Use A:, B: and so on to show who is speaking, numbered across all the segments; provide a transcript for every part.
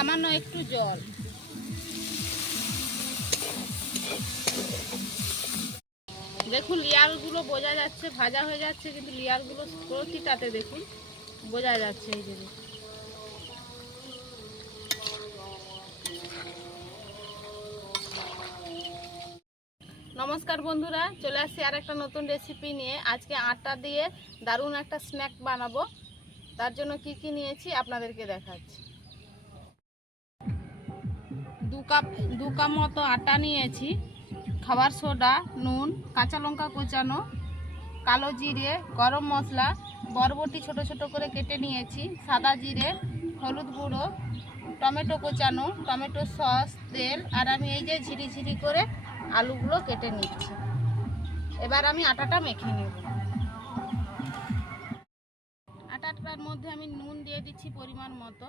A: সামান্য একটু জল। দেখুন, লেয়ারগুলো বোঝা যাচ্ছে, ভাজা হয়ে যাচ্ছে, কিন্তু লেয়ারগুলো প্রতিটাতে দেখুন, বোঝা যাচ্ছে এই যে দেখুন। নমস্কার বন্ধুরা, চলে আসছি আর একটা নতুন রেসিপি নিয়ে। আজকে আটা দিয়ে দারুণ একটা স্ন্যাক বানাবো। তার জন্য কি কি নিয়েছি আপনাদেরকে দেখাচ্ছি। কাপ, দু কাপ মতো আটা নিয়েছি। খাবার সোডা, নুন, কাঁচা লঙ্কা কোচানো, কালো জিরে, গরম মশলা, বরবটি ছোট ছোট করে কেটে নিয়েছি, সাদা জিরে, হলুদ গুঁড়ো, টমেটো কোচানো, টমেটো সস, তেল, আর আমি এই যে ঝিরি ঝিরি করে আলুগুলো কেটে নিচ্ছি। এবার আমি আটাটা মেখে নেব। আটাটার মধ্যে আমি নুন দিয়ে দিচ্ছি পরিমাণ মতো।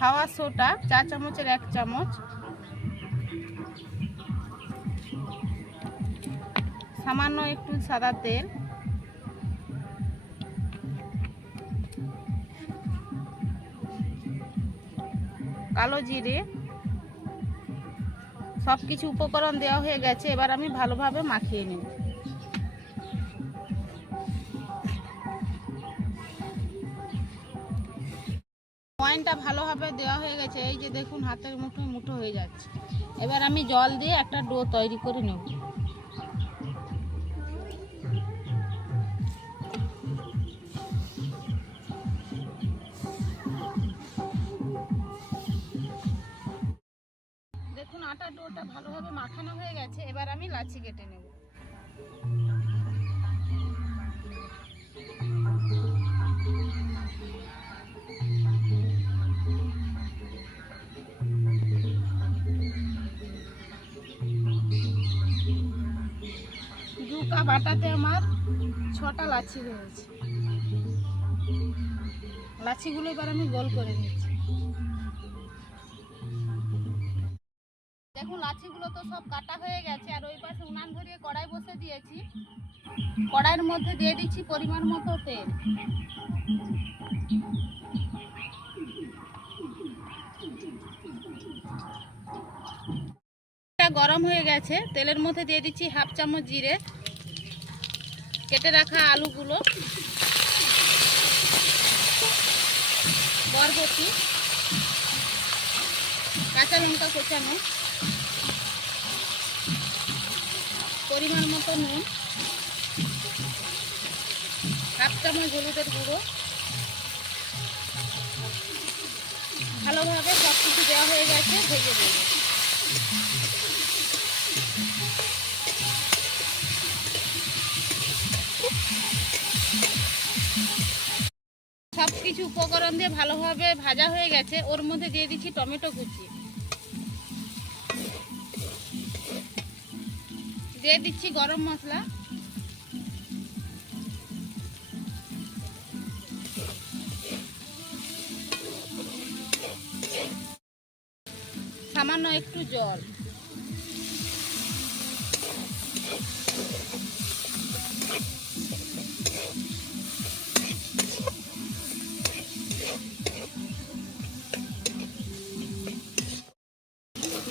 A: খাওয়া সোটা, চা চামচের এক চামচ। সামান্য একটু সাদা তেল। কালো জিরে। সব কিছু উপকরণ দেওয়া হয়ে গেছে, এবার আমি ভালোভাবে মাখিয়ে নেব। পয়েন্টটা ভালোভাবে দেওয়া হয়ে গেছে। এই যে দেখুন, হাতের মুঠো মুঠো হয়ে যাচ্ছে। এবার আমি জল দিয়ে একটা ডো তৈরি করে নেব। দেখুন আটার ডোটা ভালোভাবে মাখানো হয়ে গেছে। এবার আমি লাচি কেটে নেব। আটাতে আমার ছটা লাচি হয়েছে লাচিগুলো এবার আমি গোল করে নিচ্ছি। দেখুন লাচিগুলো তো সব কাটা হয়ে গেছে, আর ওই পাশে উনান ধরিয়ে কড়াই বসে দিয়েছি। কড়াইয়ের মধ্যে দিয়ে দিচ্ছি পরিমাণ মতো তেল। গরম হয়ে গেছে, তেলের মধ্যে দিয়ে দিচ্ছি হাফ চামচ জিরে। কেটে রাখা আলুগুলো। বরবটি, কাঁচা লঙ্কা কোচানো, পরিমাণ মতো নুন, হাফ চামচ হলুদের গুঁড়ো। ভালোভাবে সব কিছু দেওয়া হয়ে গেছে, ভেজে দেবো কিছু উপকরণ দিয়ে ভালোভাবে ভাজা হয়ে গেছে। ওর মধ্যে দিয়ে দিচ্ছি টমেটো কুচি। দিয়ে দিচ্ছি গরম মশলা। সামান্য একটু জল।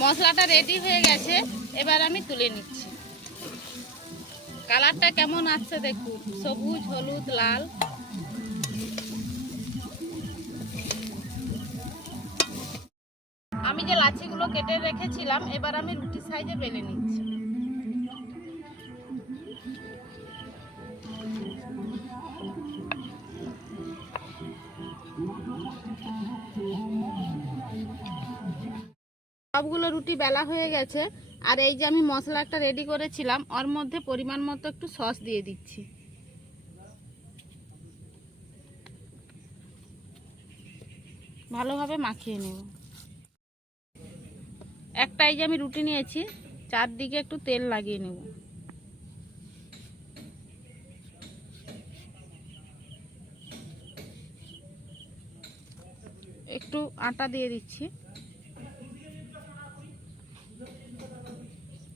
A: মশলাটা রেডি হয়ে গেছে, এবার আমি তুলে নিচ্ছি। কালারটা কেমন আসছে দেখুন সবুজ, হলুদ, লাল। আমি যে লাচিগুলো কেটে রেখেছিলাম, এবার আমি রুটি সাইজে বেলে নিচ্ছি। সবগুলো রুটি বেলা হয়ে গেছে। আর এই যে আমি মশলাটা রেডি করেছিলাম, ওর মধ্যে পরিমাণ মতো একটু সস দিয়ে দিচ্ছি। ভালোভাবে মাখিয়ে নেব। একটা এই যে আমি রুটি নিয়েছি, চারদিকে একটু তেল লাগিয়ে নেব। একটু আটা দিয়ে দিচ্ছি।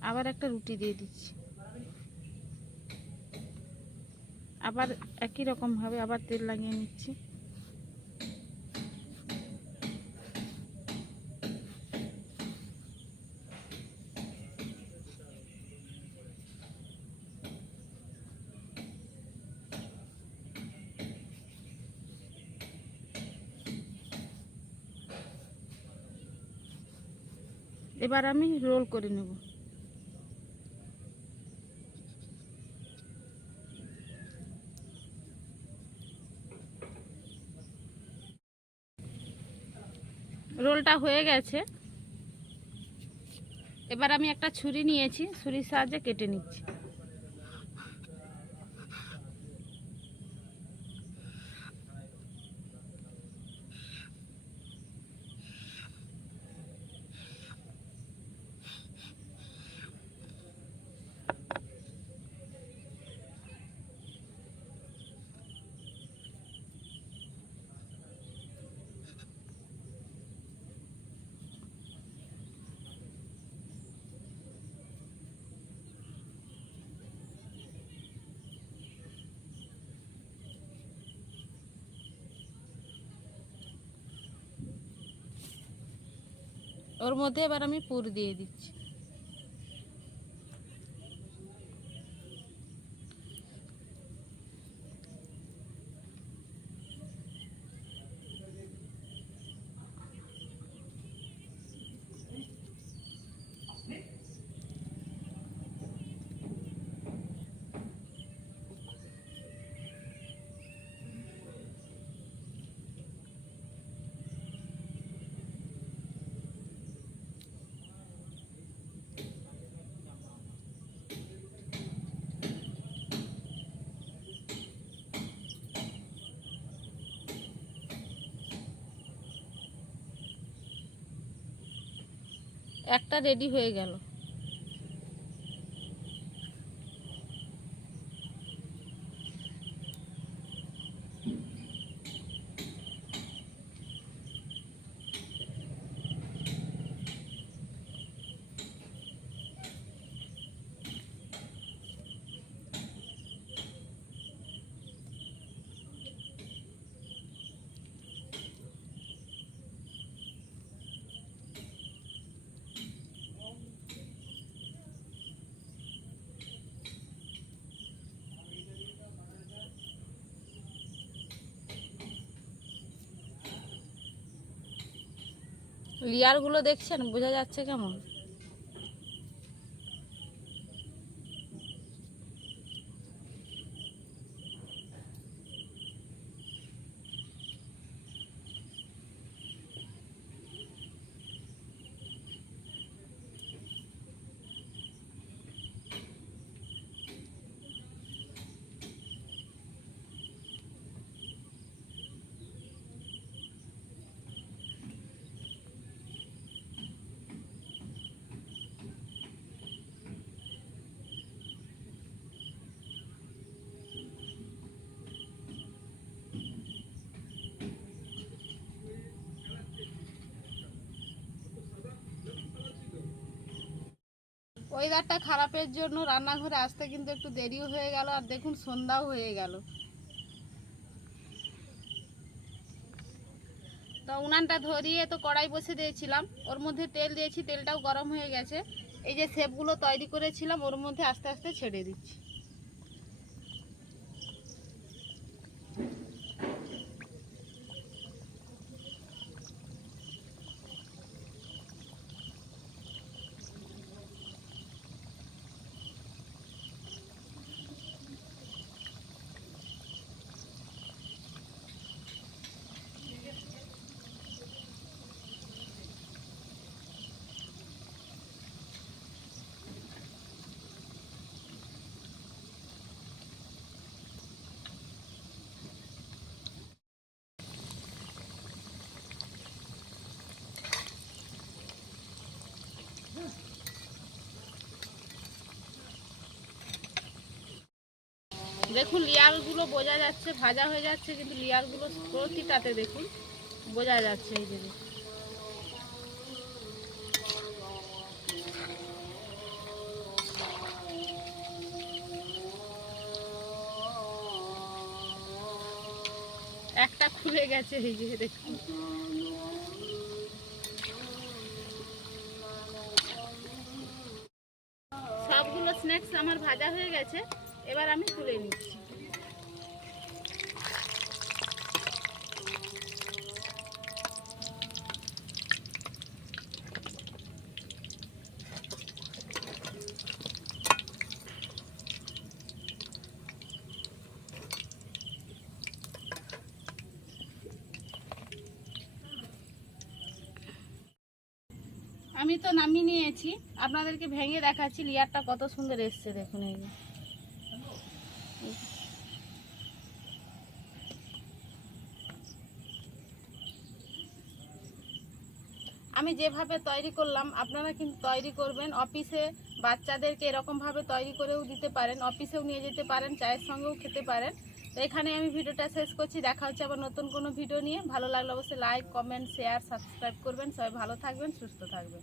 A: আবার একটা রুটি দিয়ে দিচ্ছি। আবার একই রকমভাবে আবার তেল লাগিয়ে নিচ্ছি। এবার আমি রোল করে নেব। রোলটা হয়ে গেছে। এবার আমি একটা ছুরি নিয়েছি ছুরির সাহায্যে কেটে নিচ্ছি। ওর মধ্যে এবার আমি পুর দিয়ে দিচ্ছি। একটা রেডি হয়ে গেল। লেয়ারগুলো দেখছেন? বোঝা যাচ্ছে কেমন? ওয়েদারটা খারাপের জন্য রান্নাঘরে আসতে কিন্তু একটু দেরিও হয়ে গেল, আর দেখুন সন্ধ্যাও হয়ে গেল। তো উনানটা ধরিয়ে তো কড়াই বসে দিয়েছিলাম, ওর মধ্যে তেল দিয়েছি, তেলটাও গরম হয়ে গেছে। এই যে সেপগুলো তৈরি করেছিলাম, ওর মধ্যে আস্তে আস্তে ছেড়ে দিচ্ছি। দেখুন লেয়ারগুলো বোঝা যাচ্ছে, ভাজা হয়ে যাচ্ছে, কিন্তু লেয়ারগুলো প্রতিটাতে দেখুন, বোঝা যাচ্ছে এই যে একটা খুলে গেছে এই যে দেখুন। সবগুলো স্ন্যাক্স আমার ভাজা হয়ে গেছে। এবার আমি তুলে নিচ্ছি। আমি তো নামিয়ে নিয়েছি। আপনাদেরকে ভেঙে দেখাচ্ছি, লেয়ারটা কত সুন্দর এসছে দেখুন এই আমি যেভাবে তৈরি করলাম, আপনারা কিন্তু তৈরি করবেন। অফিসে বাচ্চাদেরকে এরকমভাবে তৈরি করেও দিতে পারেন, অফিসেও নিয়ে যেতে পারেন, চায়ের সঙ্গেও খেতে পারেন। তো এখানে আমি ভিডিওটা শেষ করছি, দেখা হচ্ছে আবার নতুন কোনো ভিডিও নিয়ে। ভালো লাগলে অবশ্যই লাইক কমেন্ট শেয়ার সাবস্ক্রাইব করবেন। সবাই ভালো থাকবেন, সুস্থ থাকবেন।